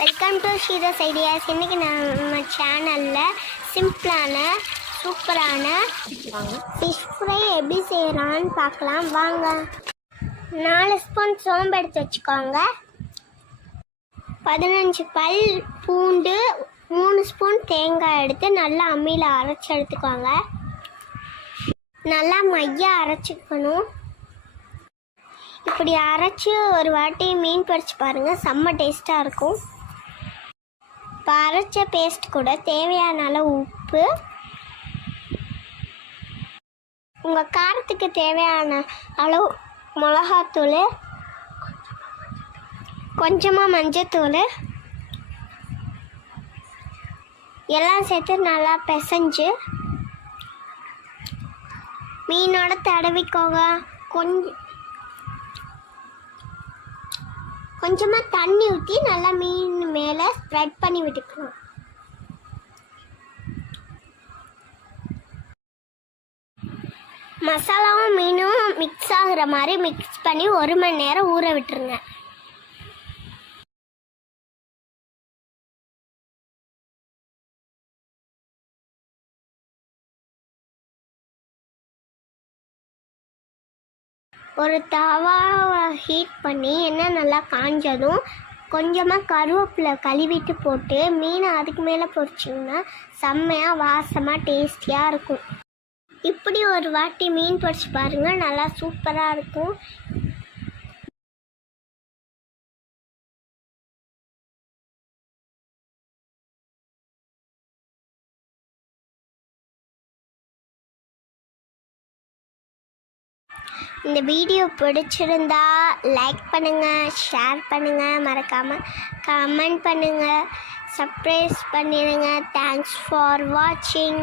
Welcome to ஷீரோஸ் ideas இன்றைக்கி நம்ம சேனலில் சிம்பிளான சூப்பரான ஃபிஷ் ஃப்ரை எப்படி செய்யலான்னு பார்க்கலாம். வாங்க. நாலு ஸ்பூன் சோம்பு எடுத்து வச்சுக்கோங்க. பதினஞ்சு பல் பூண்டு மூணு ஸ்பூன் தேங்காய் எடுத்து நல்லா அம்மியில் அரைச்சி எடுத்துக்கோங்க. நல்லா மைய அரைச்சிக்கணும். இப்படி அரைச்சி ஒரு வாட்டி மீன் பறிச்சு பாருங்கள் செம்ம டேஸ்ட்டாக இருக்கும். இப்போ அரைச்ச பேஸ்ட் கூட தேவையான அளவு உப்பு. உங்கள் காரத்துக்கு தேவையான அளவு மிளகாத்தூள் கொஞ்சமாக மஞ்சத்தூள். எல்லாம் சேர்த்து நல்லா பிசைஞ்சு மீனோட தடவிக்கோங்க. கொஞ்சம் கொஞ்சமாக தண்ணி ஊற்றி நல்லா மீன் மேலே ஸ்ப்ரெட் பண்ணி விட்டுக்கணும். மசாலாவும் மீனும் மிக்ஸ் ஆகுற மாதிரி மிக்ஸ் பண்ணி ஒரு மணி நேரம் ஊற விட்டுருங்க. ஒரு தவாவை ஹீட் பண்ணி எண்ணெய் நல்லா காஞ்சதும் கொஞ்சமாக கருவேப்பிலை கழுவிட்டு போட்டு மீனை அதுக்கு மேலே பொரிச்சிங்கன்னா செம்மையாக வாசமாக டேஸ்டியாக இருக்கும். இப்படி ஒரு வாட்டி மீன் பொரிச்சு பாருங்கள் நல்லா சூப்பராக இருக்கும். இந்த வீடியோ பிடிச்சிருந்தா லைக் பண்ணுங்கள் ஷேர் பண்ணுங்கள் மறக்காமல் கமெண்ட் பண்ணுங்கள் சர்ப்ரைஸ் பண்ணிடுங்க தேங்க்ஸ் ஃபார் வாட்சிங்